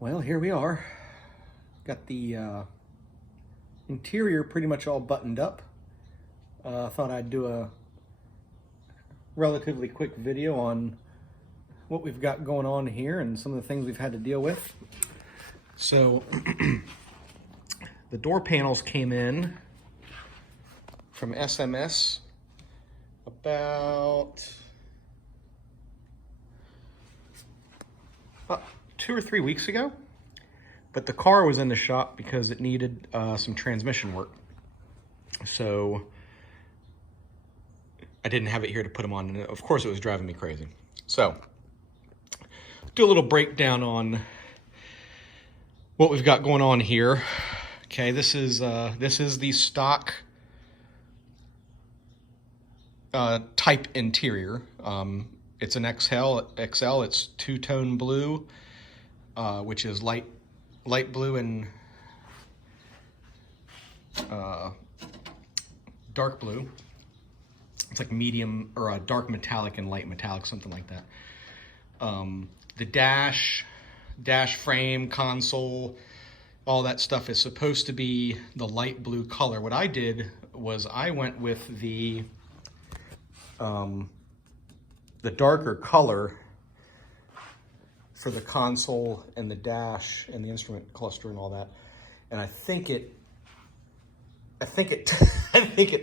Well, here we are. Got the interior pretty much all buttoned up. Thought I'd do a relatively quick video on what we've got going on here and some of the things we've had to deal with. So the door panels came in from SMS about 2 or 3 weeks ago, but the car was in the shop because it needed some transmission work. So I didn't have it here to put them on, and of course it was driving me crazy. So do a little breakdown on what we've got going on here. Okay, this is the stock type interior. It's an XL. It's two-tone blue, which is light blue and dark blue. It's like medium or a dark metallic and light metallic, something like that. The dash frame, console, all that stuff is supposed to be the light blue color. What I did was I went with the darker color for the console and the dash and the instrument cluster and all that. And I think it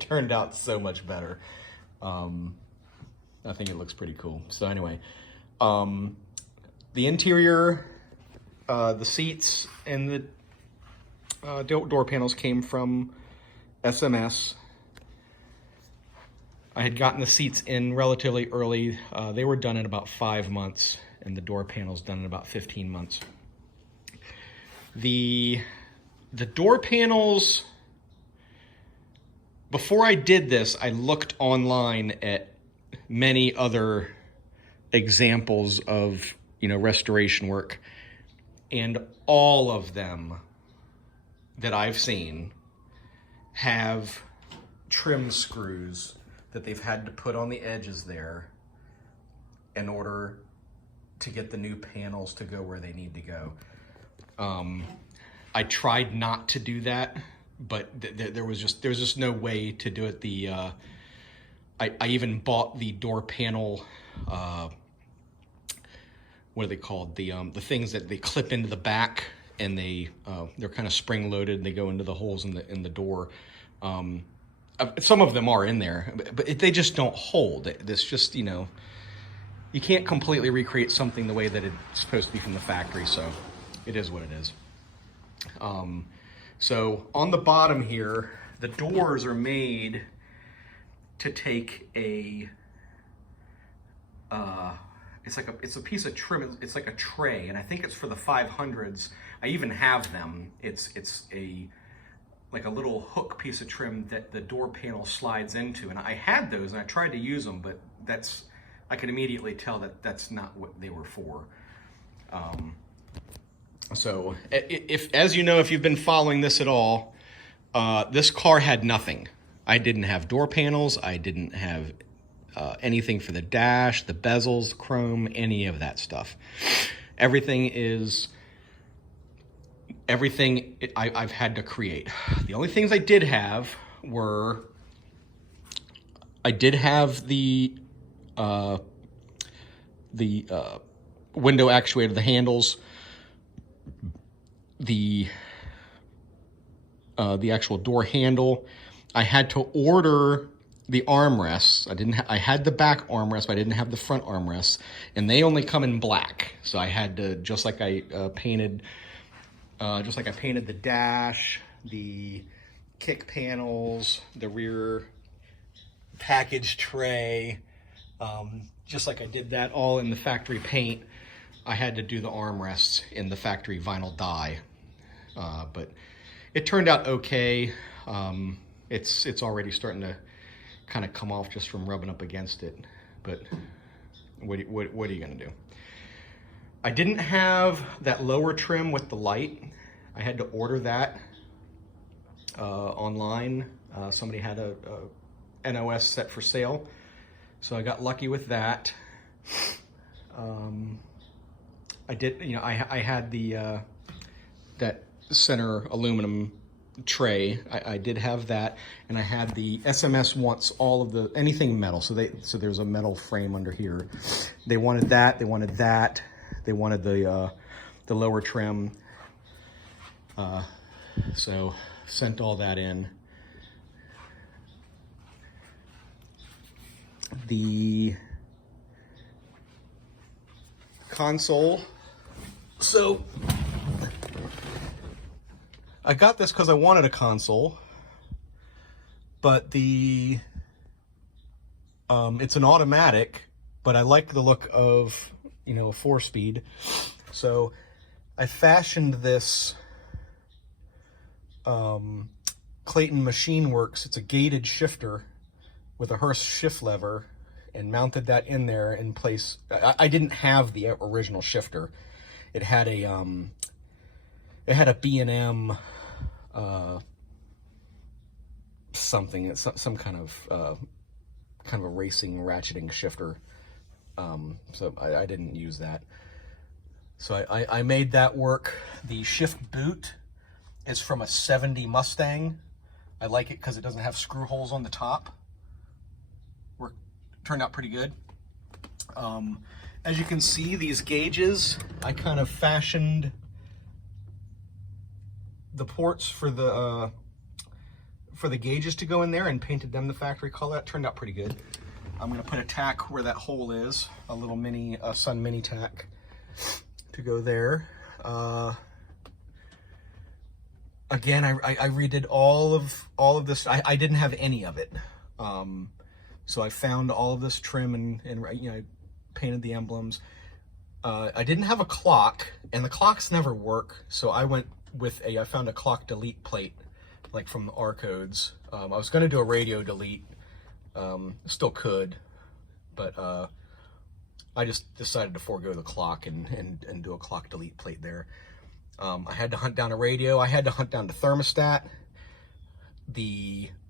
turned out so much better. I think it looks pretty cool. So anyway, the interior, the seats and the door panels came from SMS. I had gotten the seats in relatively early. They were done in about 5 months, and the door panels done in about 15 months. The door panels, before I did this, I looked online at many other examples of, restoration work, and all of them that I've seen have trim screws that they've had to put on the edges there in order to get the new panels to go where they need to go. I tried not to do that, but there was just no way to do it. I even bought the door panel, what are they called? The things that they clip into the back, and they're kind of spring loaded and they go into the holes in the door. Some of them are in there, but they just don't hold. This just, you can't completely recreate something the way that it's supposed to be from the factory, so it is what it is. So on the bottom here, the doors are made to take it's a piece of trim. It's like a tray, and I think it's for the 500s. I even have them. It's like a little hook piece of trim that the door panel slides into, and I had those and I tried to use them, but I can immediately tell that that's not what they were for. So as you know, if you've been following this at all, this car had nothing. I didn't have door panels. I didn't have anything for the dash, the bezels, chrome, any of that stuff. Everything I've had to create. The only things I did have were, I did have the window actuator, the handles, the actual door handle. I had to order the armrests. I had the back armrest, but I didn't have the front armrests, and they only come in black. So I had to, just like I painted the dash, the kick panels, the rear package tray, just like I did that all in the factory paint, I had to do the armrests in the factory vinyl dye. But it turned out okay. It's already starting to kind of come off just from rubbing up against it. But what are you gonna do? I didn't have that lower trim with the light. I had to order that online. Somebody had a NOS set for sale, so I got lucky with that. I did, you know, I had the that center aluminum tray. I did have that, and I had the SMS wants all of the anything metal. So there's a metal frame under here. They wanted that. They wanted that. They wanted the lower trim. So sent all that in. The console. So I got this because I wanted a console, but it's an automatic, but I like the look of, you know, a 4-speed. So I fashioned this Clayton Machine Works. It's a gated shifter with a Hurst shift lever, and mounted that in there in place. I didn't have the original shifter. It had a B&M something. It's some kind of a racing ratcheting shifter. So I didn't use that. So I made that work. The shift boot is from a 70 Mustang. I like it because it doesn't have screw holes on the top. Turned out pretty good. As you can see, these gauges, I kind of fashioned the ports for the gauges to go in there and painted them the factory color. That turned out pretty good. I'm gonna put a tack where that hole is, a little mini Sun Mini tack to go there. Again, I redid all of this. I didn't have any of it. So I found all of this trim and you know, I painted the emblems. I didn't have a clock, and the clocks never work. So I went with I found a clock delete plate, like from the R codes. I was gonna do a radio delete, still could, but I just decided to forego the clock and do a clock delete plate there. I had to hunt down a radio. I had to hunt down the thermostat.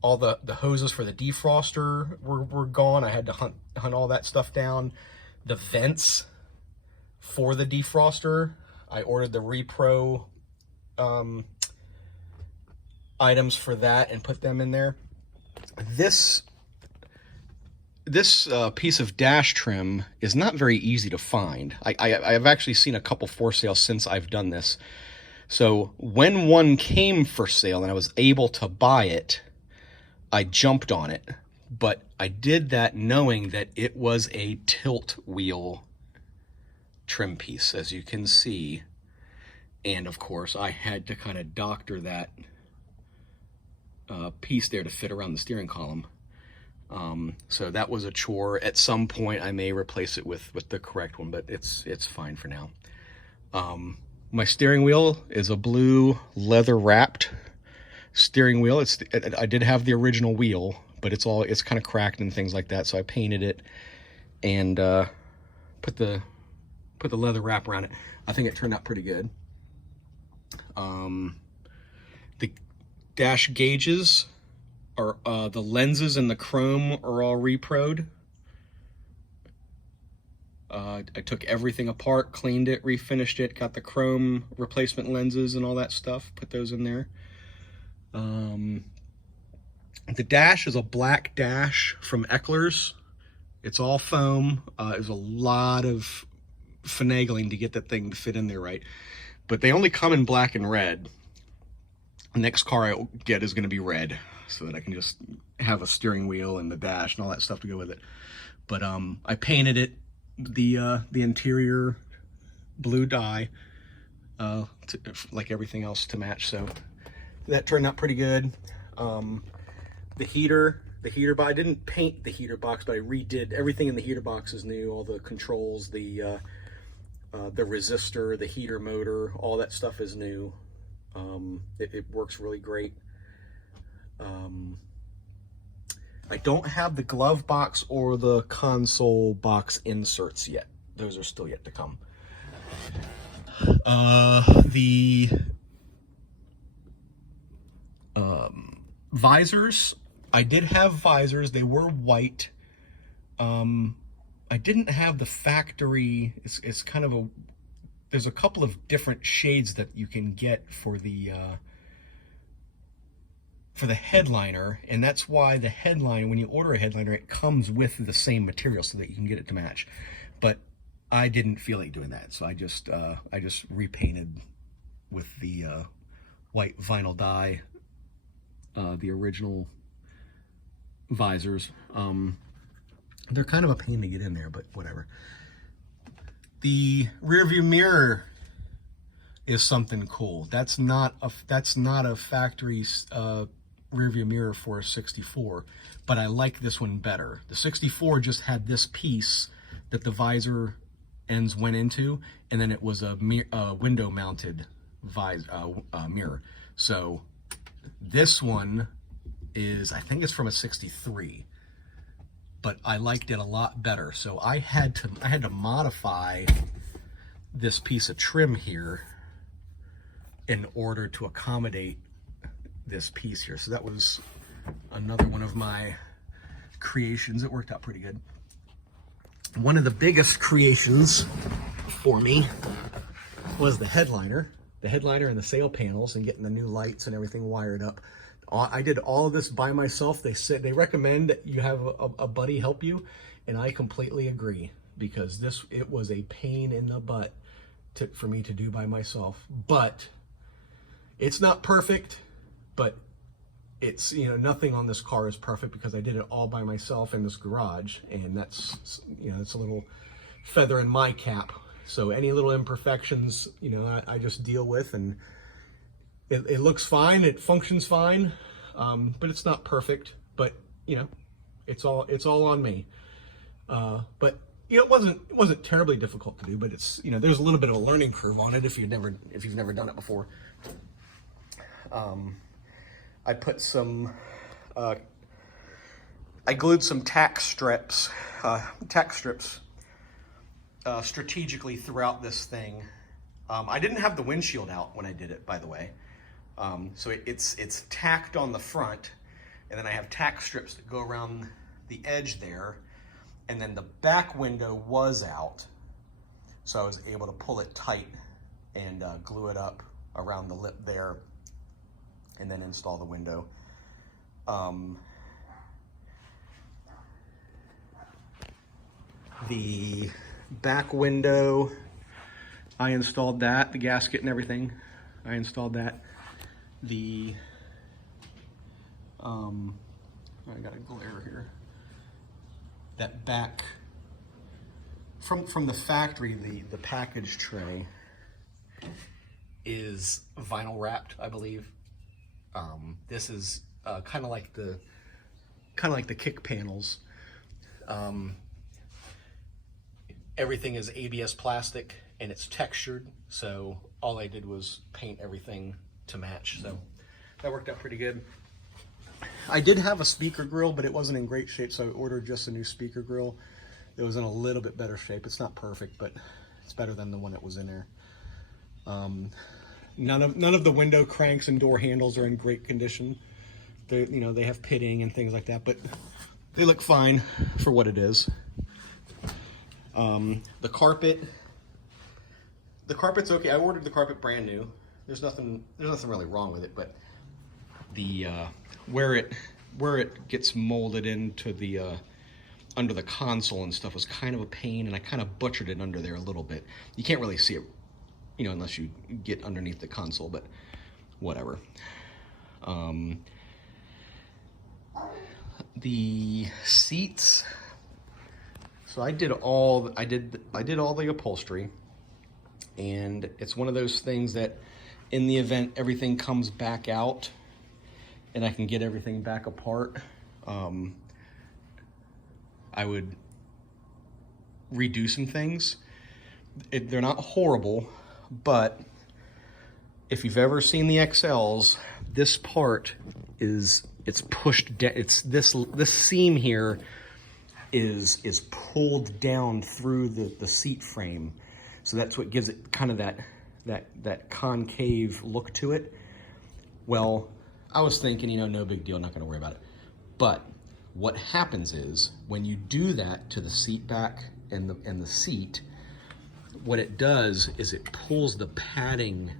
All the hoses for the defroster were gone. I had to hunt all that stuff down. The vents for the defroster, I ordered the Repro items for that and put them in there. This piece of dash trim is not very easy to find. I've actually seen a couple for sale since I've done this. So when one came for sale and I was able to buy it, I jumped on it. But I did that knowing that it was a tilt wheel trim piece, as you can see. And of course, I had to kind of doctor that piece there to fit around the steering column. So that was a chore. At some point, I may replace it with the correct one, but it's fine for now. My steering wheel is a blue leather wrapped steering wheel. I did have the original wheel, but it's kind of cracked and things like that. So I painted it and put the leather wrap around it. I think it turned out pretty good. The dash gauges are the lenses and the chrome are all repro'd. I took everything apart, cleaned it, refinished it, got the chrome replacement lenses and all that stuff, put those in there. The dash is a black dash from Eckler's. It's all foam. There's a lot of finagling to get that thing to fit in there right. But they only come in black and red. The next car I get is going to be red, so that I can just have a steering wheel and the dash and all that stuff to go with it. But I painted it, the interior blue dye, like everything else, to match. So that turned out pretty good. The heater box, I didn't paint the heater box, but I redid everything in the heater box is new. All the controls, the resistor, the heater motor, all that stuff is new. It works really great. I don't have the glove box or the console box inserts yet. Those are still yet to come. The visors, I did have visors. They were white. I didn't have the factory. It's kind of there's a couple of different shades that you can get for the headliner, and that's why the headliner, when you order a headliner, it comes with the same material so that you can get it to match. But I didn't feel like doing that, so I just repainted with the white vinyl dye, the original visors. They're kind of a pain to get in there, but whatever. The rear view mirror is something cool. That's not a factory rear view mirror for a 64, but I like this one better. The 64 just had this piece that the visor ends went into, and then it was a window mounted mirror. So this one is, I think it's from a 63, but I liked it a lot better. So I had to modify this piece of trim here in order to accommodate this piece here. So that was another one of my creations. It worked out pretty good. One of the biggest creations for me was the headliner and the sail panels and getting the new lights and everything wired up. I did all of this by myself. They recommend that you have a buddy help you, and I completely agree, because it was a pain in the butt for me to do by myself. But it's not perfect, but it's, you know, nothing on this car is perfect because I did it all by myself in this garage, and that's, you know, it's a little feather in my cap. So any little imperfections, you know, I just deal with, and it looks fine, it functions fine, but it's not perfect. But you know, it's all on me. But you know, it wasn't terribly difficult to do. But it's, you know, there's a little bit of a learning curve on it if you've never done it before. I put some, I glued some tack strips strategically throughout this thing. I didn't have the windshield out when I did it, by the way. So it's tacked on the front, and then I have tack strips that go around the edge there, and then the back window was out, so I was able to pull it tight and glue it up around the lip there, and then install the window. The back window, I installed that, the gasket and everything. I installed that. The I got a glare here. That back from the factory, the package tray is vinyl wrapped, I believe. This is kind of like the kick panels. Everything is ABS plastic and it's textured, so all I did was paint everything to match. So that worked out pretty good. I did have a speaker grill, but it wasn't in great shape, so I ordered just a new speaker grill. It was in a little bit better shape. It's not perfect, but it's better than the one that was in there. None of the window cranks and door handles are in great condition. They have pitting and things like that, but they look fine for what it is. The carpet's okay. I ordered the carpet brand new. There's nothing really wrong with it, but the where it gets molded into the under the console and stuff was kind of a pain, and I kind of butchered it under there a little bit. You can't really see it, you know, unless you get underneath the console, but whatever. The seats. So I did all the upholstery, and it's one of those things that in the event everything comes back out and I can get everything back apart, I would redo some things. They're not horrible, but if you've ever seen the XLs, this part it's pushed down. It's this seam here is pulled down through the seat frame, so that's what gives it kind of that concave look to it. Well, I was thinking, you know, no big deal, not going to worry about it. But what happens is when you do that to the seat back and the seat, what it does is it pulls the padding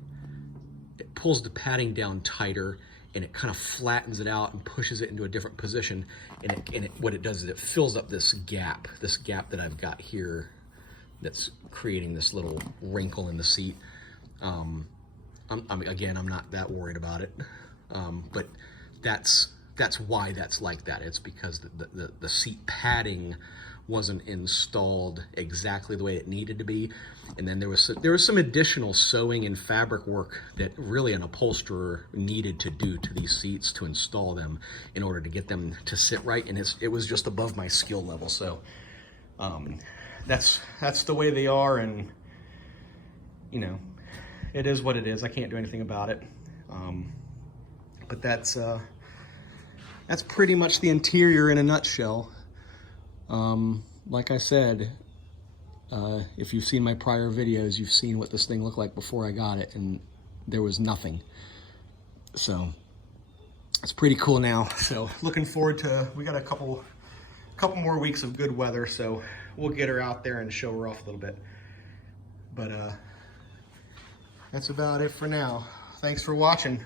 down tighter, and it kind of flattens it out and pushes it into a different position. And what it does is it fills up this gap that I've got here that's creating this little wrinkle in the seat. Again, I'm not that worried about it, but that's why that's like that. It's because the seat padding wasn't installed exactly the way it needed to be, and then there was some additional sewing and fabric work that really an upholsterer needed to do to these seats to install them in order to get them to sit right, and it was just above my skill level. So that's the way they are, and you know, it is what it is. I can't do anything about it. But that's pretty much the interior in a nutshell. Like I said, if you've seen my prior videos, you've seen what this thing looked like before I got it, and there was nothing. So it's pretty cool now. So looking forward to, we got a couple more weeks of good weather, so we'll get her out there and show her off a little bit. But that's about it for now. Thanks for watching.